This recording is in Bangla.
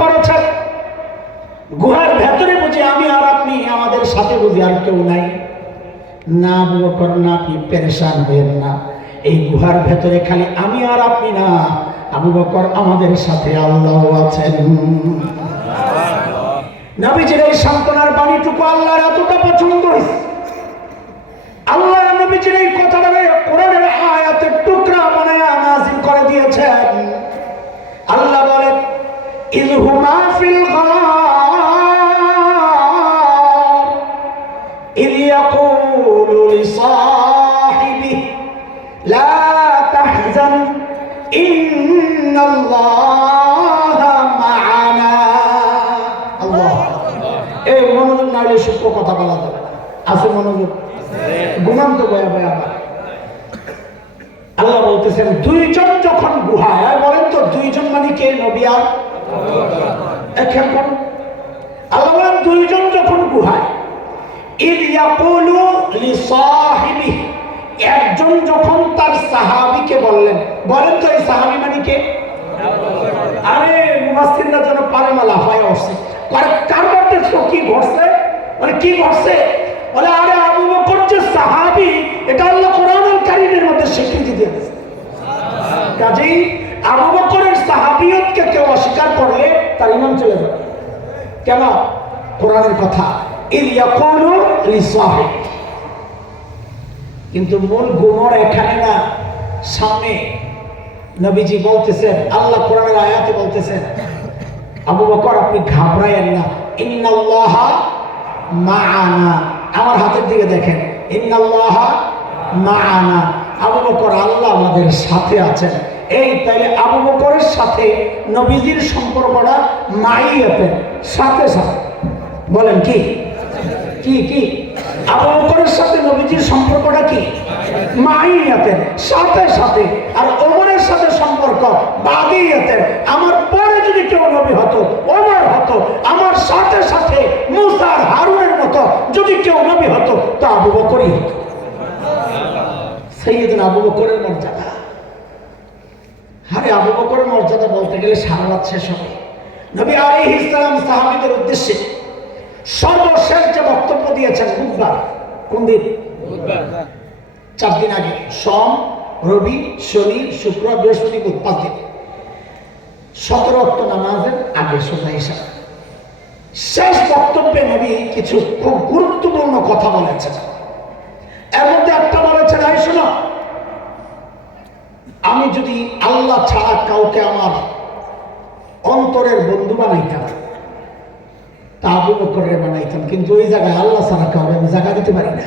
করেছেন গুহার ভেতরে বুঝি আমি আর আপনি, আমাদের সাথে বুঝি আর কেউ নাই। না বকর না আপনি পেরেশান হইেন না। এই গুহার ভেতরে খালি আমি আর আপনি না, আবু বকর আমাদের সাথে আল্লাহ আছেন। নবীজির এই বাণীটুকু আল্লাহর এতটা পছন্দ হয়েছে আল্লাহ নবীজির এই কথাটাকে কোরআনের আয়াতের টুকরা বানায় নাজিল করে দিয়েছেন আল্লাহ বলেন ইলহুমা ফিল গার إذ يقول لصاحبه لا تحزن إن الله معنا الله এই মনোযোগ না হলে সূক্ষ্ম কথা বলা যাবে না আছে মনোযোগ গুণান্ত বয়া বয়া আবার আল্লাহ বলতেছেন দুইজন যখন গুহায় আর বলেন তো দুইজন মানে কে নবী আর একজন যখন তার সাহাবীকে বললেন, বলেন তো এই সাহাবী মানে আরে যেন করে মধ্যে কি ঘটছে? মানে কি ঘটছে? বলে, আরে আবু বকর যে সাহাবী, এটা আল্লাহ মধ্যে স্বীকৃতি দিয়েছে। কাজেই আবু কেউ অস্বীকার করলে তার ইমান চলে যাবে। কেন? কোরআনের কথা। কিন্তু মূল গুমর এখানে না, সামনে নবীজি বলতেছেন, আল্লাহ কোরআনের আয়াতে বলতেছেন, আবু বকর আপনি ঘাবড়ায়েন না। ইন্নাল্লাহা মাআনা। আমার হাতের দিকে দেখেন। ইন্নাল্লাহা মাআনা। আবু বকর আল্লাহ আমাদের সাথে আছেন। এই তাইলে আবু বকরের সাথে নবীজির সম্পর্কটা মাই মাইয়াতের সাথে সাথে। বলেন কি? কি কি? আবু বকরের সাথে নবীজির সম্পর্কটা কি? মাইয়াতের সাথে সাথে। আর ওমরের সাথে সম্পর্ক বাদিয়াতের আমার পরে যদি কেউ নবী হতো, ওমর হতো, আমার সাথে সাথে মুসার হারুনের মতো যদি কেউ নবী হতো, তা আবু বকরই হতো। সৈয়দিন আবু বকরের মর্যাদা। আবু বকরের মর্যাদা বলতে গেলে সারা রাত শেষ হবে। নবী আলাইহিস ইসলাম সাহাবীদের উদ্দেশ্যে সর্বশেষ যে বক্তব্য দিয়েছেন বুধবার কোন দিন? চার দিন আগে সোম রবি শনি শুক্র বৃহস্পতি বুধ পাঁচ দিন। সতেরো অক্ট নামাজের আগে সোজা হিসাবে শেষ বক্তব্যে নবী কিছু খুব গুরুত্বপূর্ণ কথা বলেছেন। এর মধ্যে একটা বলেছেন এই শোনো আমি যদি আল্লাহ ছাড়া কাউকে আমার অন্তরের বন্ধু বানাইতাম তা আবু বকরের বানাইতাম, কিন্তু ওই জায়গায় আল্লাহ ছাড়া কাউকে আমি জায়গা দিতে পারি না।